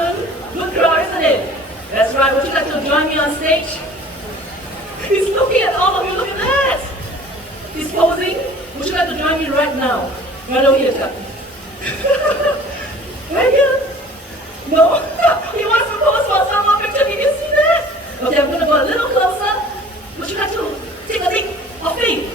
afternoon. Good crowd, isn't it? That's right. Would you like to join me on stage? He's looking at all of you. Look at that. He's posing. Would you like to join me right now? Right over here, Chuck. Right here? No? He wants to pose for some more picture. Can you see that? Okay, I'm going to go a little closer. Would you like to take a pic of me?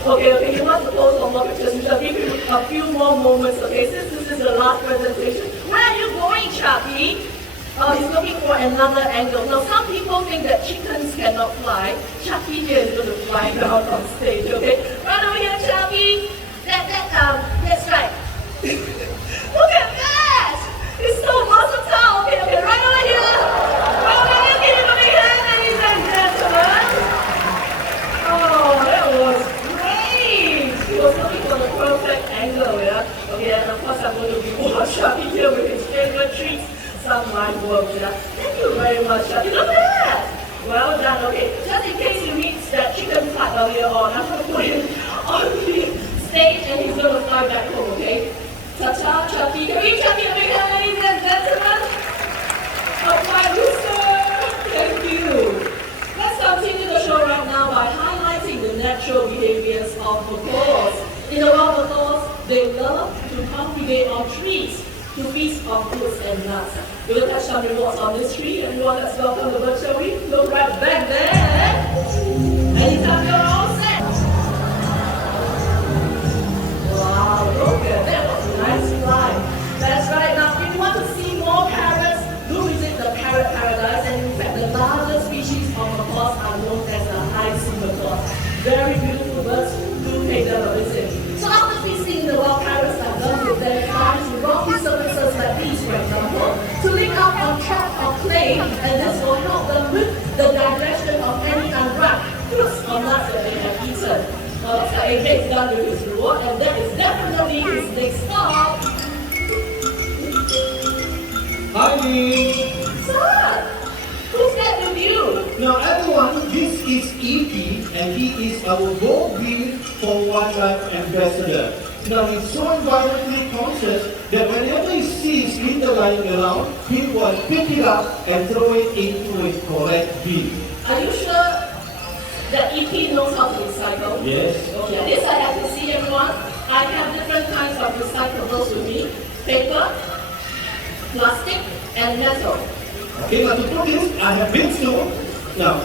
Okay, he wants to pose for more pictures. We shall give you a few more moments, okay? Since this is the last presentation. Where are you going, Chappie? Oh, he's looking for another angle. Now, some people think that chickens cannot fly. Chappie here is going to fly down on stage, okay? Run over here, Chappie. That's right. Look at that! It's so versatile. Okay, right over here. Right over here, give him a big hand, ladies and gentlemen. Oh, that was great. He was looking for the perfect angle, yeah? Okay, and of course I'm going to be more Chappie here with his favorite treats. Some live work, yeah? Thank you very much, Chappie. Look at that! Well done, okay. Just in case you reach that chicken part earlier on, I'm going to put him on the stage and he's going to fly back home, okay? Ta-ta, Chappie. Can we Chappie a big hand, ladies and gentlemen? Oh, my rooster! Thank you. Let's continue the show right now by highlighting the natural behaviors of macaws. In the wild, macaws, they love to congregate on trees to feast on fruits and nuts. We'll catch some rewards on this tree. Everyone, let's welcome the bird, shall we? Look right back there. Anytime you're all set. Wow, look at that. That was a nice fly. That's right. Now, if you want to see more parrots, do visit the parrot paradise. And in fact, the largest species of macaws are known as the high-sea macaws. Very beautiful birds. Do pay them a visit. So after feasting, the wild parrots are done with their flies to rocky surfaces like these, for example, to lick up on top of clay, and this will help them with the digestion of any unwrapped fruits or nuts that they have eaten. Looks like AJ is done with his reward, and that is definitely his next stop. Hi, Lee. Sir, who's that with you? Now, everyone, this is EP, and he is our Go-Green for Wildlife Ambassador. Now, he's so environmentally conscious that whenever he sees litter lying around, he will pick it up and throw it into a correct bin. Are you sure that EP knows how to recycle? Yes. Okay, this I have to see, everyone. I have different kinds of recyclables with me. Paper, plastic, and metal. Okay, now to put this, I have bins too. Now,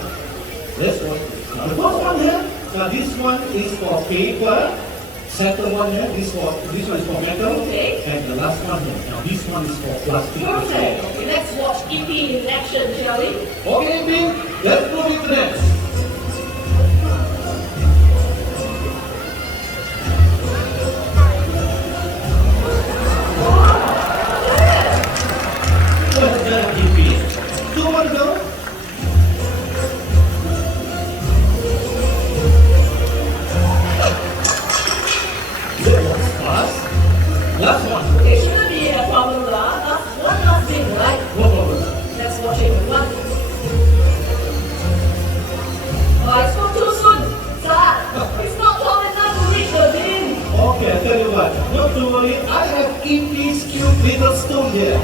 this one. Now, the first one here, now this one is for paper. Second one here, this one is for metal. Okay. And the last one here, now this one is for plastic. Perfect. Okay, let's watch EP in action, shall we? Okay, EP, let's move it to next. Well done, EP. 2 more to go. Last one. It shouldn't be a problem, lah. One last thing, right? No problem. Let's watch it. One. Oh, I spoke too soon. Sir, it's not tall enough to reach the bin. Okay, I tell you what. Not to worry. I have EP's cute little stone here.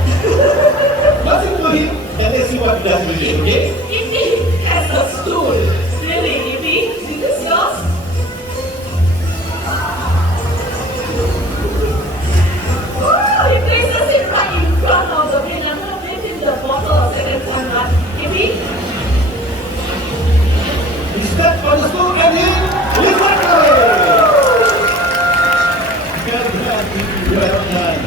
Nothing to him, and let's see what he does with it, okay? EP has a stool. Really, EP? Is this yours? Oh, he places it right in front of the bin. I'm going to give him the bottle a second time, right? EP? He steps on the stool and he recycles! Well done.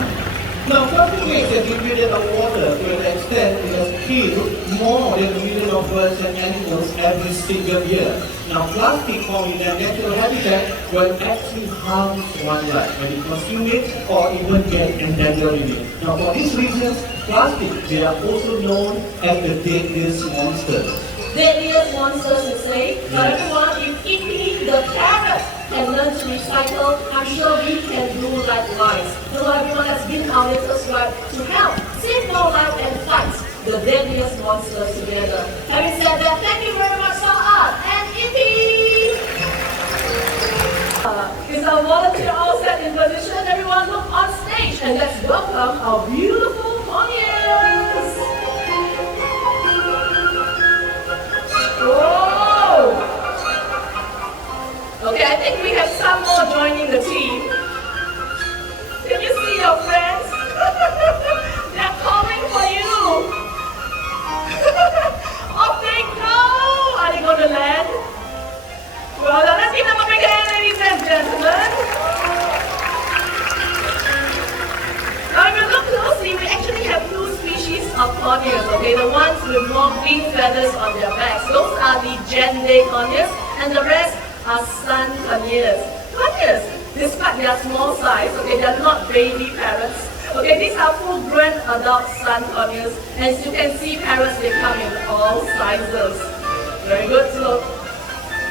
Now, plastic waste has invaded our water to an extent it has killed more than 1 million of birds and animals every single year. Now, plastic found in their natural habitat will actually harm wildlife when you consume it or even get endangered in it. Now, for these reasons, plastic, they are also known as the deadliest monsters. Deadliest monsters, you say? But everyone, if EP the parrot can learn to recycle, I'm sure we can do likewise. So everyone has been our latest right to help save more life and fight the deadliest monsters together. Having said that, thank you very much for us and EP! Is our volunteer all set in position? Everyone look on stage. stage and let's welcome our beautiful audience. Whoa! Okay, I think we have some more joining the team. Can you see your friends? They're calling for you. Off they go! Are they going to land? Well, let's give them a big hand, ladies and gentlemen. Now, if you look closely, we actually have two species of conures, okay? The ones with more green feathers on their backs. Those are the Gen-day conures, and the rest are sun conures. Conures, despite their small size, okay, they're not baby parrots. Okay, these are full-grown adult sun conures. As you can see, parrots, they come in all sizes. Very good. So,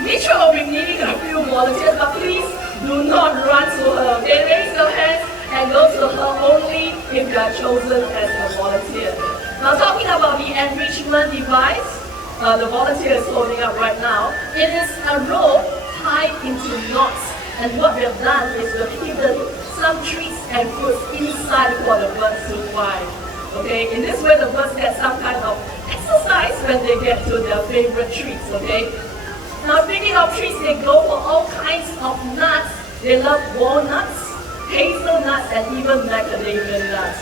Mitra will be needing a few volunteers, but please do not run to her. Okay, raise your hands and go to her only if you are chosen as a volunteer. Now, talking about the enrichment device, the volunteer is holding up right now. It is a rope tied into knots, and what we have done is we've hidden some treats and fruits inside for the birds to find. Okay, in this way the birds get some kind of exercise when they get to their favorite treats. Okay. Now speaking of treats, they go for all kinds of nuts. They love walnuts, hazelnuts, and even macadamia nuts.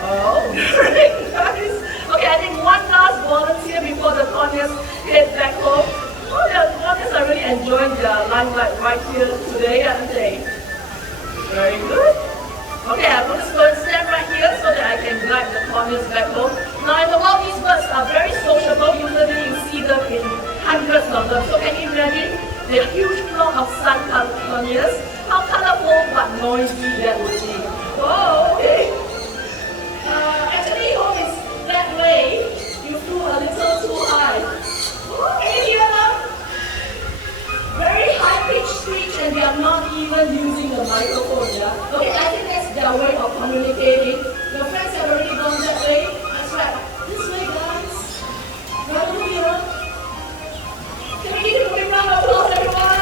Oh, very nice. Okay, I think one last volunteer before the conures head back home. Oh, the conures are really enjoying their limelight right here today, aren't they? Very good. Okay, I'm going to go and stand right here so that I can guide the conures back home. Now, in the wild, these birds are very sociable. Usually, you see them in hundreds of them. So, can you imagine the huge flock of sun conures? How colorful but noisy that would be. Oh, okay. Actually, home is that way. You flew a little too high. Oh, can you hear them? Very high-pitched screech, and they are not even using the microphone, yeah? Okay, I think that's their way of communicating. Your friends have already gone that way. That's right. This way, guys. Right over here. Can we give a big round of applause, everyone?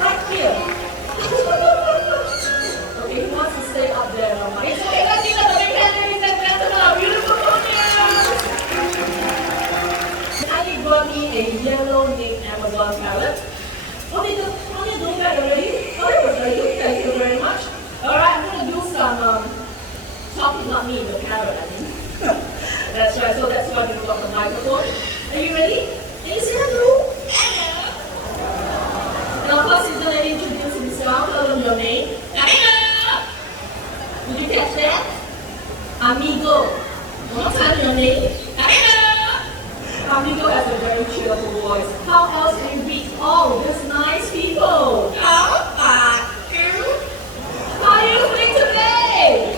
Right here. Okay, who wants to stay up there now? It's okay, let's give them a big hand, ladies and gentlemen. Our beautiful audience. Ali brought me a yellow named Amazon parrot. Oh, they doing that already? Oh, that was very good. Thank you very much. Alright, I'm going to do some talking, not me, the parrot, I think. That's right, so that's why we've got the microphone. Are you ready? Can you say hello? Hello. Now, of course, he's going to introduce himself. Tell them your name. Hello. Did you catch that? Amigo. One more time, your name. Hello. Amigo has a very cheerful voice. How else can you beat all these nice people? How are you feeling today?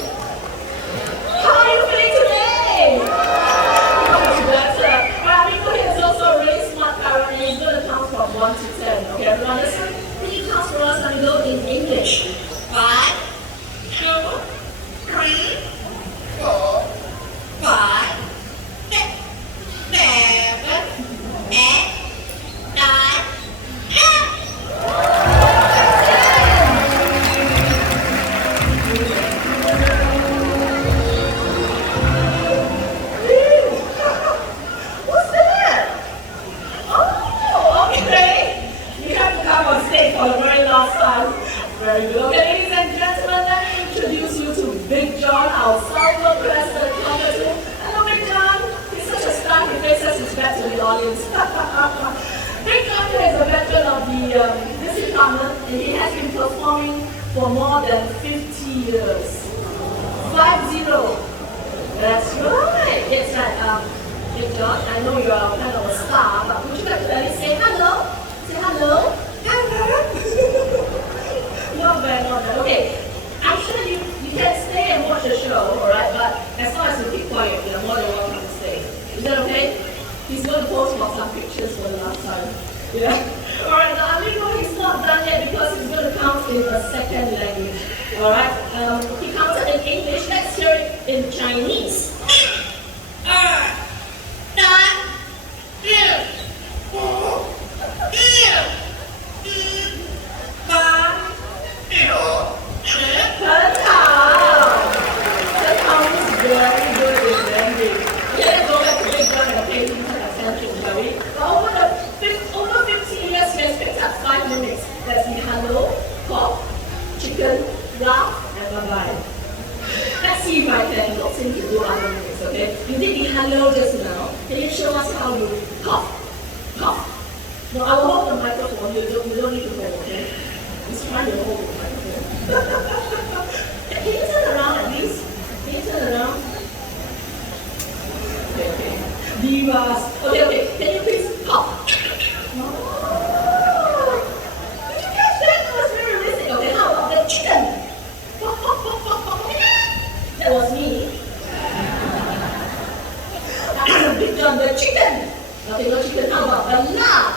How are you feeling today? Much better. Well, Amigo is also a really smart parrot, and he's going to count from 1 to 10. Okay, everyone listen. Can you count for us, Amigo, in English? 5, 2, 3, 4, 5, 6, 7, 8, 9, 10. What's that? Oh, okay. You have to come on stage for the very last time. Very good. Okay, ladies and gentlemen, let me introduce you to Big John, our Southern Crescent cockatoo. Hello, Big John. He's such a star, he faces his back to the audience. Big John is a veteran of this department, and he has been performing for more than 50 years. 50. That's right. It's like, Big John, I know you are kind of a star, but would you like to at least say hello? Say hello. Hello. Not bad, not bad. Okay. I'm sure you can stay and watch the show, alright? But as long as you keep quiet, you're more than welcome to stay. Is that okay? He's going to post for some pictures for the last time. Yeah? Alright, now Amigo, he's not done yet because he's going to count in a second language. Alright? He counted in English. Let's hear it in Chinese. 2, 3, 4, 5, 6, 7, 8, 9, 10. Bye-bye. Let's see if I can look into do other things, okay? You did the hello just now. Can you show us how you cough? Cough. No, I will hold the microphone. You don't need to hold, okay? Just try to hold the microphone. Can you turn around at least? Can you turn around? Okay. Divas. Okay. Can you please cough? Oh. Did you catch that? That was very realistic. Okay, how about the chicken? That was me. Big John, the chicken. Nothing, no chicken. How about the la?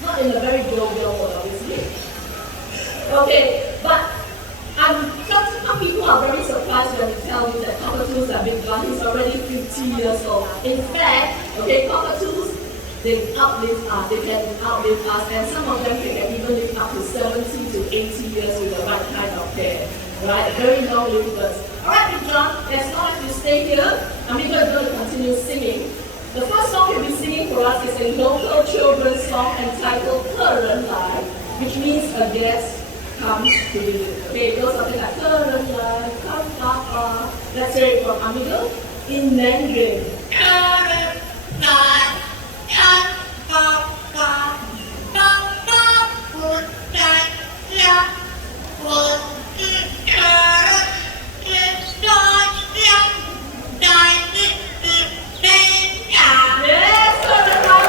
Not in a very jovial mode, obviously. Okay, but some people are very surprised when you tell me that cockatoos are Big John. He's already 50 years old. In fact, okay, cockatoos, they outlive us, they can outlive us, and some of them can even live up to 70 to 80 years with the right kind of care. Right? Very long-lived birds. Alright, Big John, as long as you stay here, Amigo is going to continue singing. The first song he'll be singing for us is a local children's song entitled Parrot, which means a guest comes to visit. Okay, it goes something like Parrot, come papa. Let's hear it from Amigo in Mandarin. Parrot, come papa. Papa, put that la. Yes, Parrot,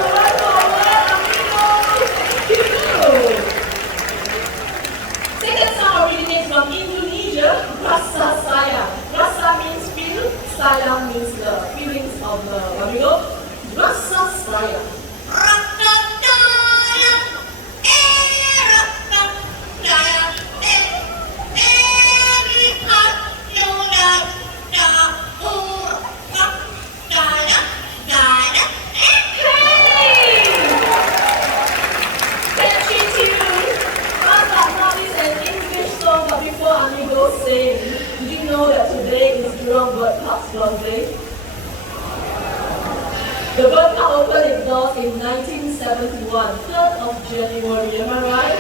word for word, Amigo. Thank you. Second song originates from Indonesia, Rasa Sayang. Rasa means feel, sayang means love. Feelings of love. Amigo, Rasa Sayang. Did you know that today is Jurong Bird Park's birthday? The bird park opened its doors in 1971, 3rd of January, am I right?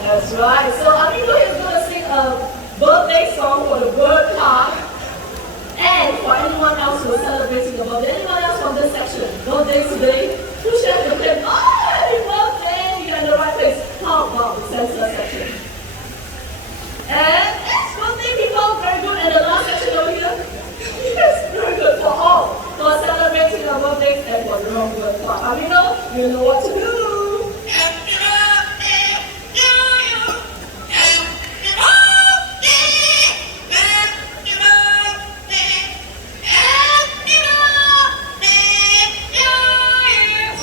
That's right. So Amigo is going to sing a birthday song for the bird park and for anyone else who is celebrating a birthday. Anyone else from this section? Birthdays today? Who shares the plan? Oh, happy birthday! You're in the right place. How about the center section? And birthday people, very good. And the last section over here? Yes, very good for all. For celebrating our birthdays and for Jurong Bird Park. Amigo, you know what to do. Happy birthday to you. Happy birthday. Happy birthday. Happy birthday to you.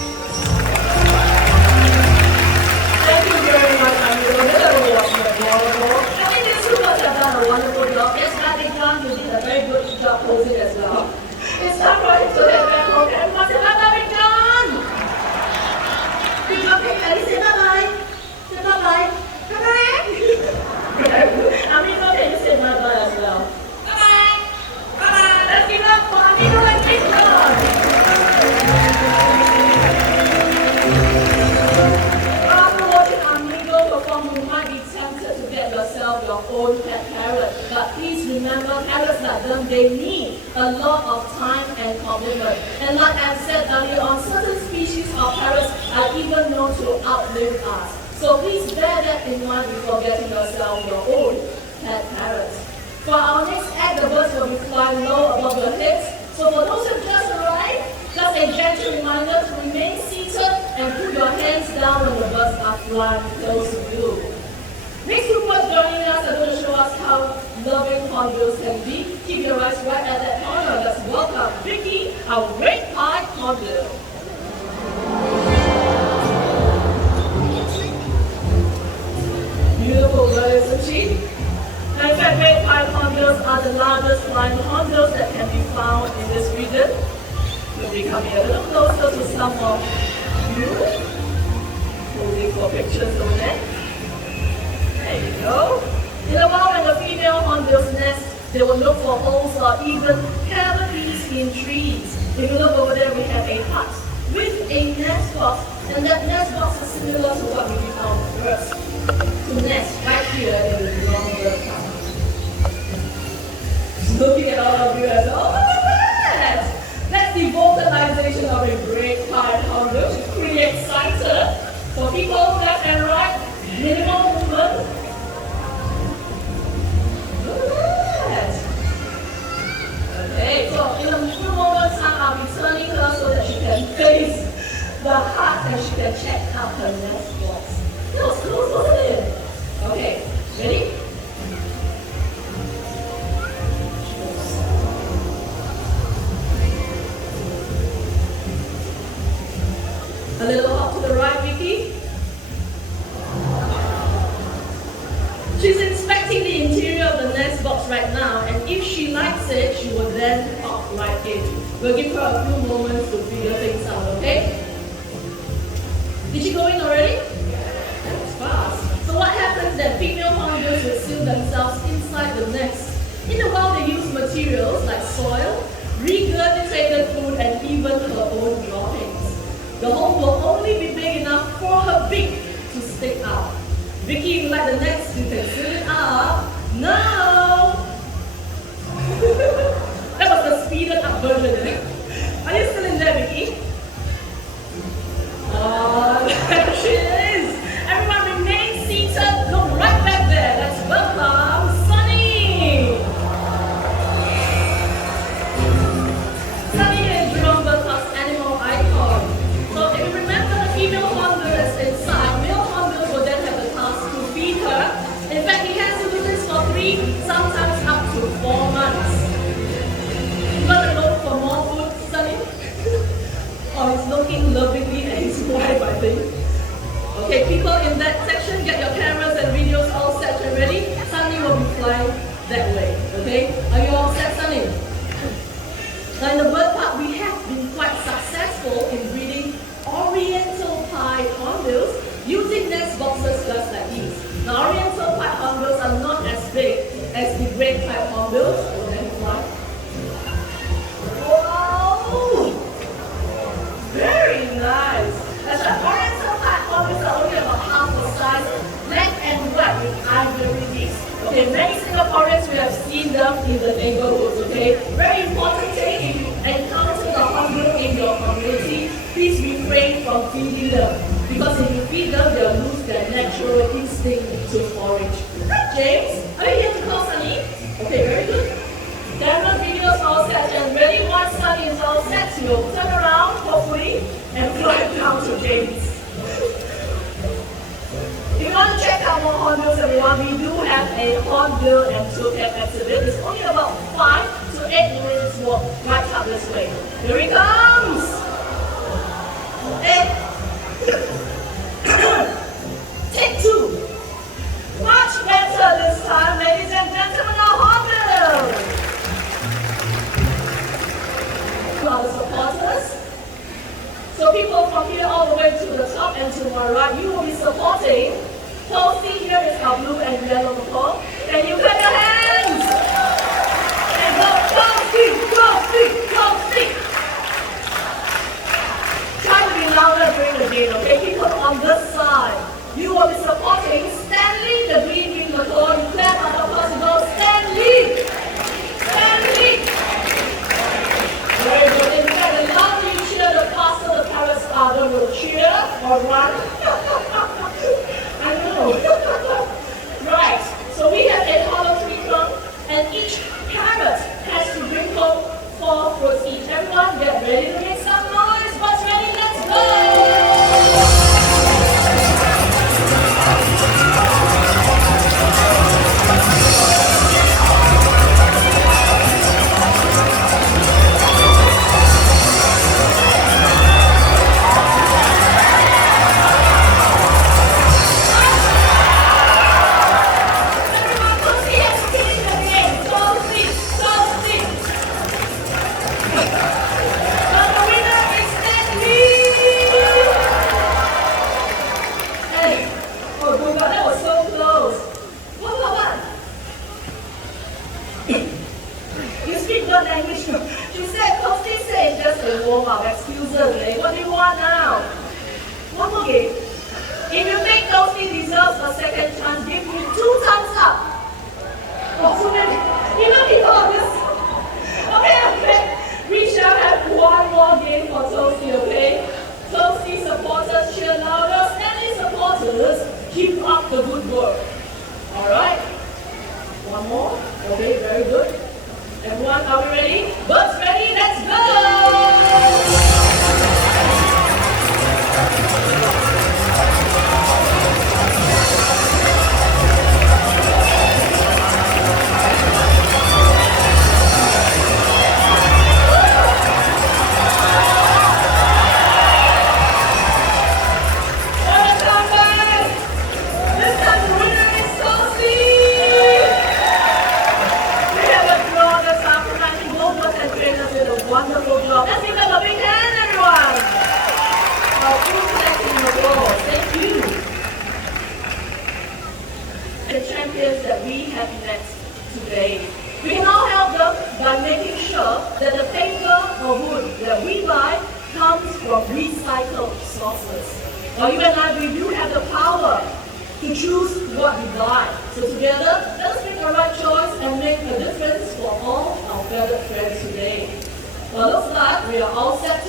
Thank you very much, Amigo. That was adorable. I think these two birds have done a wonderful job. Yes, Big John, you did a very good job posing as well. It's time for him to head back home. Everyone say bye-bye, Big John! Big John, can you say bye-bye? Say bye-bye. Bye-bye! Amigo, can you say bye-bye as well? Bye-bye. Bye-bye. Let's give up for Amigo and Big John! After watching Amigo perform, you might be tempted to get yourself your own pet parrot. But please remember, parrots like them, they need a lot of time and commitment. And like I said earlier on, certain species of parrots are even known to outlive us. So please bear that in mind before getting yourself your own pet parrot. For our next act, the birds will be flying low above your heads. So for those who just arrived, just a gentle reminder to remain seated and put your hands down when the birds are flying close to you. Next group was joining us are going to show us how loving hornbills can be. Keep your eyes right at that corner. Let's welcome Vicky, our red-pied hornbill. Beautiful bird, isn't she? And in fact, red-pied hornbills are the largest flying hornbills that can be found in this region. We'll be coming a little closer to some of you. Posing for pictures over there. There you go. In a while, when the female hornbills nest, they will look for holes or even cavities in trees. If you look over there, we have a hut with a nest box, and that nest box is similar to what we found first. To nest right here in the Jurong Bird Park. right now, and if she likes it, she will then pop right in. We'll give her a few moments to figure things out, okay? Did she go in already? That was fast. So what happens that female hornbills will seal themselves inside the nest. In the wild, they use materials like soil, regurgitated food, and even her own droppings. The hole will only be big enough for her beak to stick out. Vicky, if you like the next, you can seal it up. No! That was the speeded up version. Are you still in there, Vicky? Oh, there she is! Everyone remain seated. Look right back there. Let's welcome Sunny! Sunny is Jurong animal icon. So if you remember the female hornbill that's inside, male hornbills will then have the task to feed her. In fact, he has to do this for 3, sometimes up to 4 months. You want to look for more food, Sunny? Oh, he's looking lovingly at his wife, I think. Okay, people in that section, get your cameras and videos all set and ready. Sunny will be flying that way, okay? Are you all set, Sunny? Now in the bird park, we have been quite successful in breeding oriental pied hornbills using nest boxes just like these. Now oriental pied hornbills are not as big as the great pied hornbills. Oh, let me fly. Wow! Very nice. That's right. Oriental pied hornbills are only about half the size, black and white with ivory beaks. Okay, many Singaporeans we have seen them in the neighborhoods. Okay, very important thing. If you encounter the hornbill in your community, please refrain from feeding them because if you feed them, they'll lose their natural instinct to forage. James, are you here to call Sunny? Okay, very good. Camera, videos all set and ready. Once Sunny is all set, you'll turn around, hopefully, and fly down to James. If you want to check out more hornbills, everyone, we do have a hornbill and toucan exhibit. It's only about 5 to 8 minutes walk right up this way. Here he comes! Take 2. Much better this time, ladies and gentlemen, our hornbill! Are the supporters. So people from here all the way to the top and to my right, you will be supporting. Toasty here is our blue and yellow macaw. Can you clap your hands? And go Toasty, Toasty, Toasty. Try to be louder during the game, okay? People on this side, you will be supporting Stanley, the green macaw. You clap at the possible Stanley. Stanley. Very good. In fact, the louder you cheer, the faster the parrots either will cheer or run. I know. Right. So we have a hollow tree trunk, and each parrot has to bring home 4 fruits each. Everyone, get ready to make some noise. What's ready? Let's go! today. We can all help them by making sure that the paper or wood that we buy comes from recycled sources. Or you and I, we do have the power to choose what we buy. So together, let us make the right choice and make a difference for all our feathered friends today. Well, looks like we are all set to